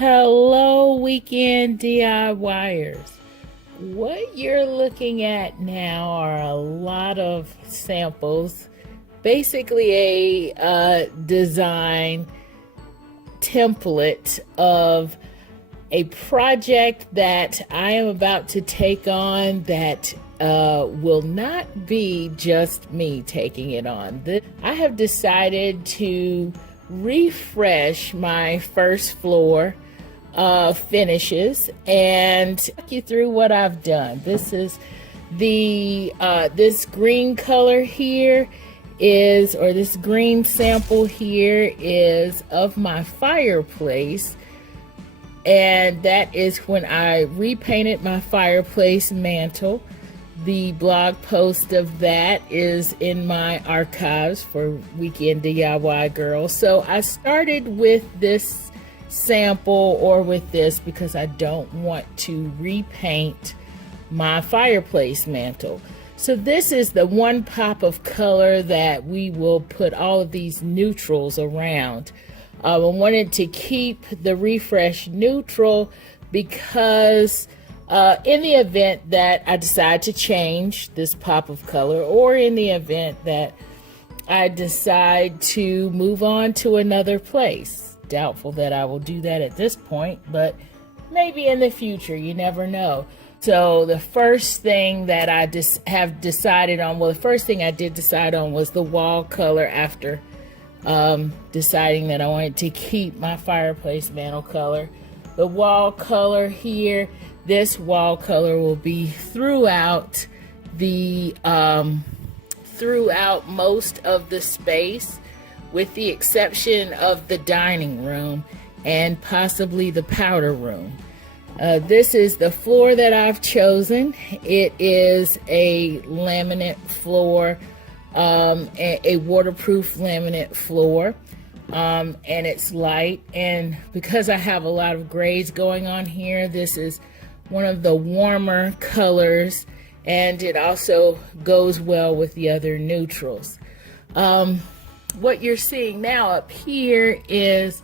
Hello, weekend DIYers. What you're looking at now are a lot of samples, basically a design template of a project that I am about to take on that will not be just me taking it on. I have decided to refresh my first floor finishes and talk you through what I've done. This is the this green color here is, or this green sample here is of my fireplace, and that is when I repainted my fireplace mantle. The blog post of that is in my archives for Weekend DIY Girls. So I started with this sample, or with this, because I don't want to repaint my fireplace mantle. So this is the one pop of color that we will put all of these neutrals around. I wanted to keep the refresh neutral because in the event that I decide to change this pop of color, or in the event that I decide to move on to another place. Doubtful that I will do that at this point, but maybe in the future, you never know. So the first thing that I have decided on, well, the first thing I did decide on was the wall color after deciding that I wanted to keep my fireplace mantle color. The wall color here, this wall color will be throughout the throughout most of the space, with the exception of the dining room and possibly the powder room. This is the floor that I've chosen. It is a laminate floor, a waterproof laminate floor, and it's light. And because I have a lot of grays going on here, this is one of the warmer colors, and it also goes well with the other neutrals. What you're seeing now up here is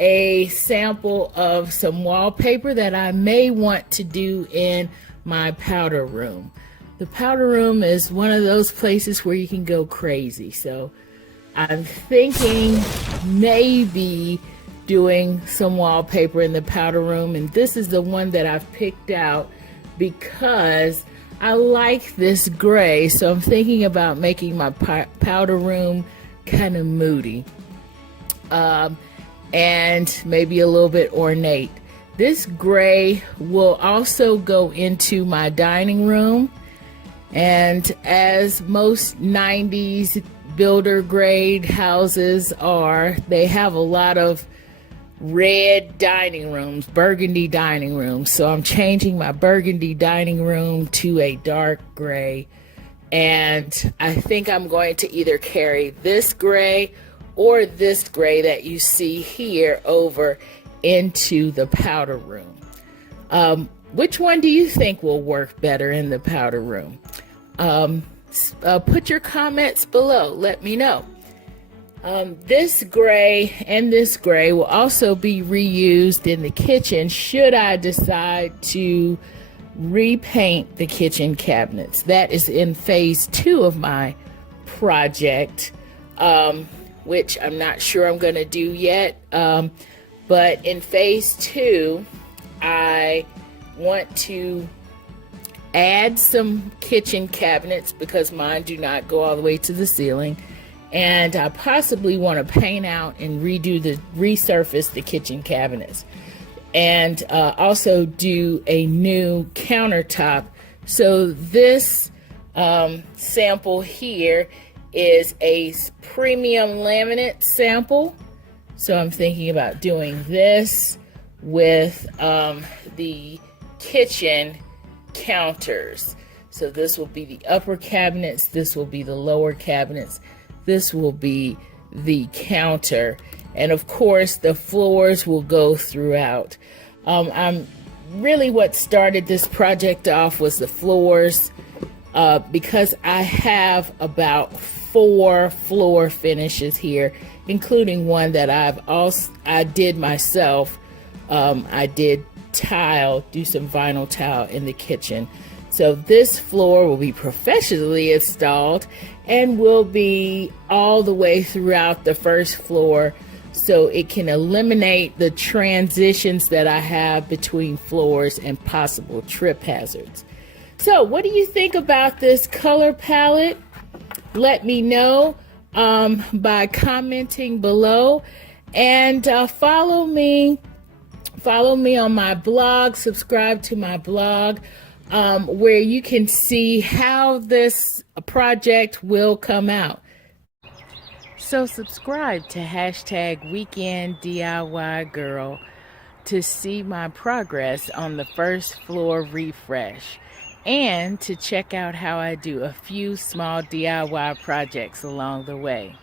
a sample of some wallpaper that I may want to do in my powder room. The powder room is one of those places where you can go crazy. So I'm thinking maybe doing some wallpaper in the powder room, and this is the one that I've picked out because I like this gray. So I'm thinking about making my powder room kind of moody, and maybe a little bit ornate. This gray will also go into my dining room, and as most 90s builder grade houses are, they have a lot of red dining rooms, burgundy dining rooms. So I'm changing my burgundy dining room to a dark gray, and I think I'm going to either carry this gray or this gray that you see here over into the powder room. Which one do you think will work better in the powder room? Put your comments below. Let me know. This gray and this gray will also be reused in the kitchen should I decide to repaint the kitchen cabinets. That is in phase 2 of my project, which I'm not sure I'm going to do yet. But in phase 2, I want to add some kitchen cabinets because mine do not go all the way to the ceiling. And I possibly want to paint out and resurface the kitchen cabinets. And also do a new countertop. So this sample here is a premium laminate sample. So I'm thinking about doing this with the kitchen counters. So this will be the upper cabinets, this will be the lower cabinets, this will be the counter, and of course the floors will go throughout. I'm really, what started this project off was the floors, because I have about 4 floor finishes here, including one that I did myself I did do some vinyl tile in the kitchen. So this floor will be professionally installed and will be all the way throughout the first floor, so it can eliminate the transitions that I have between floors and possible trip hazards. So what do you think about this color palette? Let me know by commenting below, and follow me on my blog, subscribe to my blog, where you can see how this project will come out. So subscribe to #WeekendDIYGirl to see my progress on the first floor refresh, and to check out how I do a few small DIY projects along the way.